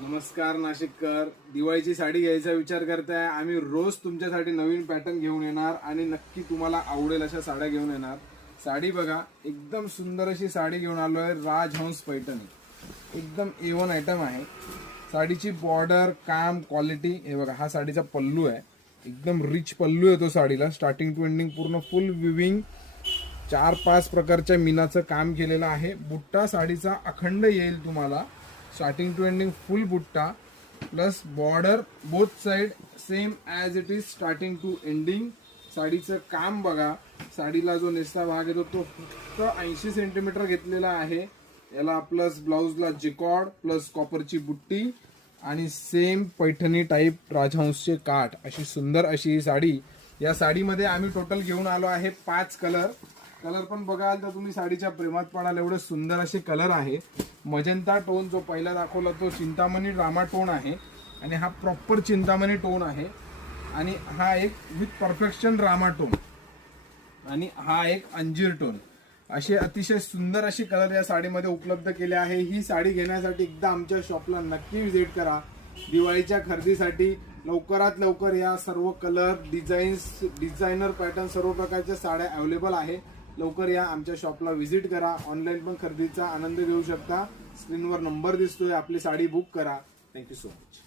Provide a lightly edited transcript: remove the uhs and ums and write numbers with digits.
नमस्कार नाशिककर, दिवाळीची साडी घ्यायचा विचार करताय. आम्ही रोज तुमच्यासाठी नवीन पॅटर्न घेऊन येणार आणि नक्की तुम्हाला आवडेल अशा साड्या घेऊन येणार. साडी बघा, एकदम सुंदर अशी साडी घेऊन आलोय. राजहंस पैठणी, एकदम A1 आयटम आहे. साडीची बॉर्डर, काम, क्वालिटी हे बघा. हा साडीचा पल्लू आहे, एकदम रिच पल्लू येतो साडीला. स्टार्टिंग टू एंडिंग पूर्ण फुल विविंग 4-5 प्रकारच्या मीनाचं काम केलेलं आहे. बुट्टा साडीचा अखंड येईल तुम्हाला. स्टार्टिंग टू एंडिंग फुल बुट्टा plus border both side same as it is starting to ending. साडीचं काम बघा. साडीला जो नेसता भाग येतो तो फक्त 80 सेंटीमीटर घेतलेला आहे. याला प्लस ब्लाउजला जिकॉर्ड प्लस कॉपरची बुट्टी आणि सेम पैठणी टाईप राजहंसचे काठ. अशी सुंदर अशी ही साडी. या साडीमध्ये आम्ही टोटल घेऊन आलो आहे 5 कलर. कलर पण बघाल तर तुम्ही साडीच्या प्रेमात पडाल, एवढे सुंदर असे कलर आहे. मजंता टोन जो पहिला दाखवला तो चिंतामणी रामा टोन आहे आणि हा प्रॉपर चिंतामणी टोन आहे. आणि हा एक विथ परफेक्शन रामा टोन आणि हा एक अंजीर टोन. असे अतिशय सुंदर असे कलर या साडीमध्ये उपलब्ध केले आहे. ही साडी घेण्यासाठी एकदा आमच्या शॉपला नक्की व्हिजिट करा. दिवाळीच्या खरेदीसाठी लवकरात लवकर या. सर्व कलर, डिझायनर पॅटर्न, सर्व प्रकारच्या साड्या अवेलेबल आहे. लवकर या, आमच्या शॉपला व्हिजिट करा. ऑनलाईन पण खरेदीचा आनंद घेऊ शकता. स्क्रीनवर नंबर दिसतोय, आपली साडी बुक करा. Thank you so much.